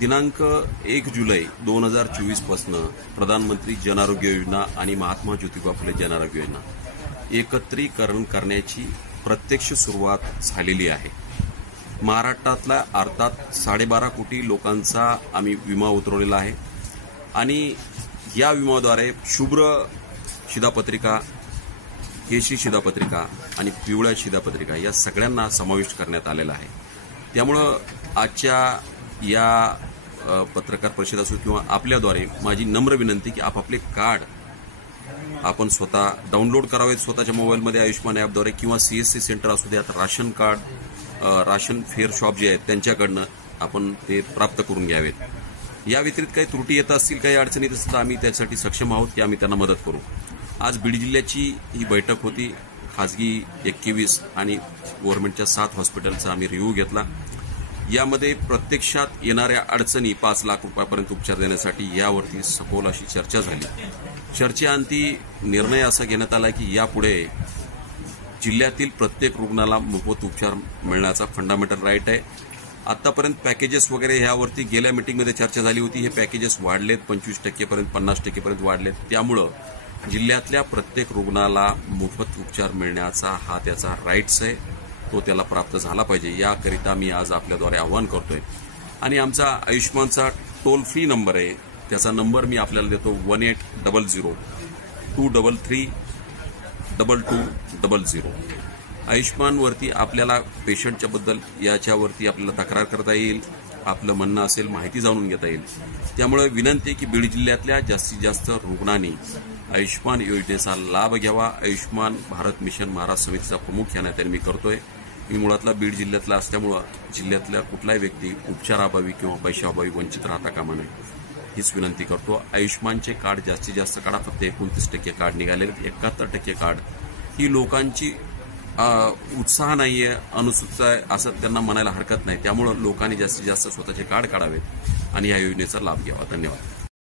दिनांक 1 जुलै 2024 पासून प्रधानमंत्री जन आरोग्य योजना आणि महात्मा ज्योतिबा फुले जन आरोग्य योजना एकत्रीकरण करण्याची प्रत्यक्ष सुरुवात झालेली आहे। महाराष्ट्रातल्या अर्थात 12.5 कोटी लोकांचा आम्ही विमा उतरवलेला आहे आणि या विम्याद्वारे शुभ्र शिधापत्रिका, केशरी शिधापत्रिका आणि पिवळ्या शिधापत्रिका या सगळ्यांना समाविष्ट करण्यात आलेला आहे। त्यामुळे आजच्या या पत्रकार परिषद असो किंवा आपल्याद्वारे माझी नम्र विनंती की आपले कार्ड आपण स्वतः डाउनलोड करावेत स्वतःच्या मोबाईलमध्ये आयुष्मान ॲपद्वारे किंवा सीएससी सेंटर असू द्यात, ration card, ration fair shop जे आहेत त्यांच्याकडनं आपण ते प्राप्त करून घ्यावेत। या व्यतिरिक्त काही त्रुटी येत असतील, काही अडचणी असतील तर आम्ही त्यासाठी सक्षम आहोत की आम्ही त्यांना मदत करू। आज बीड जिल्ह्याची ही बैठक होती। खाजगी 21 आणि गव्हर्नमेंटच्या 7 हॉस्पिटलचा आम्ही रिव्ह्यू घेतला। यामध्ये प्रत्यक्षात येणाऱ्या अडचणी 5 लाख रुपयापर्यंत उपचार देण्यासाठी यावरती सखोल अशी चर्चा झाली। चर्चेअंती निर्णय असा घेण्यात आला की यापुढे जिल्ह्यातील प्रत्येक रुग्णाला मोफत उपचार मिळण्याचा फंडामेंटल राईट आहे। आतापर्यंत पॅकेजेस वगैरे ह्यावरती गेल्या मीटिंगमध्ये चर्चा झाली होती। हे पॅकेजेस वाढलेत, 25% पर्यंत 50% पर्यंत वाढलेत। त्यामुळे जिल्ह्यातल्या प्रत्येक रुग्णाला मोफत उपचार मिळण्याचा हा त्याचा राईट्स आहे, तो त्याला प्राप्त झाला पाहिजे। याकरिता मी आज आपल्याद्वारे आवाहन करतोय आणि आमचा आयुष्मानचा टोल फ्री नंबर आहे, त्याचा नंबर मी आपल्याला देतो 1800-233-2200। आयुष्मानवरती आपल्याला पेशंटच्या बद्दल याच्यावरती आपल्याला तक्रार करता येईल, आपलं म्हणणं असेल, माहिती जाणून घेता येईल। त्यामुळे विनंती आहे की बीड जिल्ह्यातल्या जास्तीत जास्त रुग्णांनी आयुष्मान योजनेचा लाभ घ्यावा। आयुष्मान भारत मिशन महाराष्ट्र समितीचा प्रमुख या नात्याने मी करतोय। मी मुळातला बीड जिल्ह्यातला असल्यामुळे जिल्ह्यातल्या कुठलाही व्यक्ती उपचाराअभावी किंवा पैशाअभावी वंचित राहता कामा नये हीच विनंती करतो। आयुष्मानचे कार्ड जास्तीत जास्त काढा। फक्त 29% कार्ड निघाले, 71% कार्ड ही लोकांची उत्साह नाहीये, अनुत्सुकता आहे असं त्यांना म्हणायला हरकत नाही। त्यामुळे लोकांनी जास्तीत जास्त स्वतःचे कार्ड काढावेत आणि या योजनेचा लाभ घ्यावा। धन्यवाद।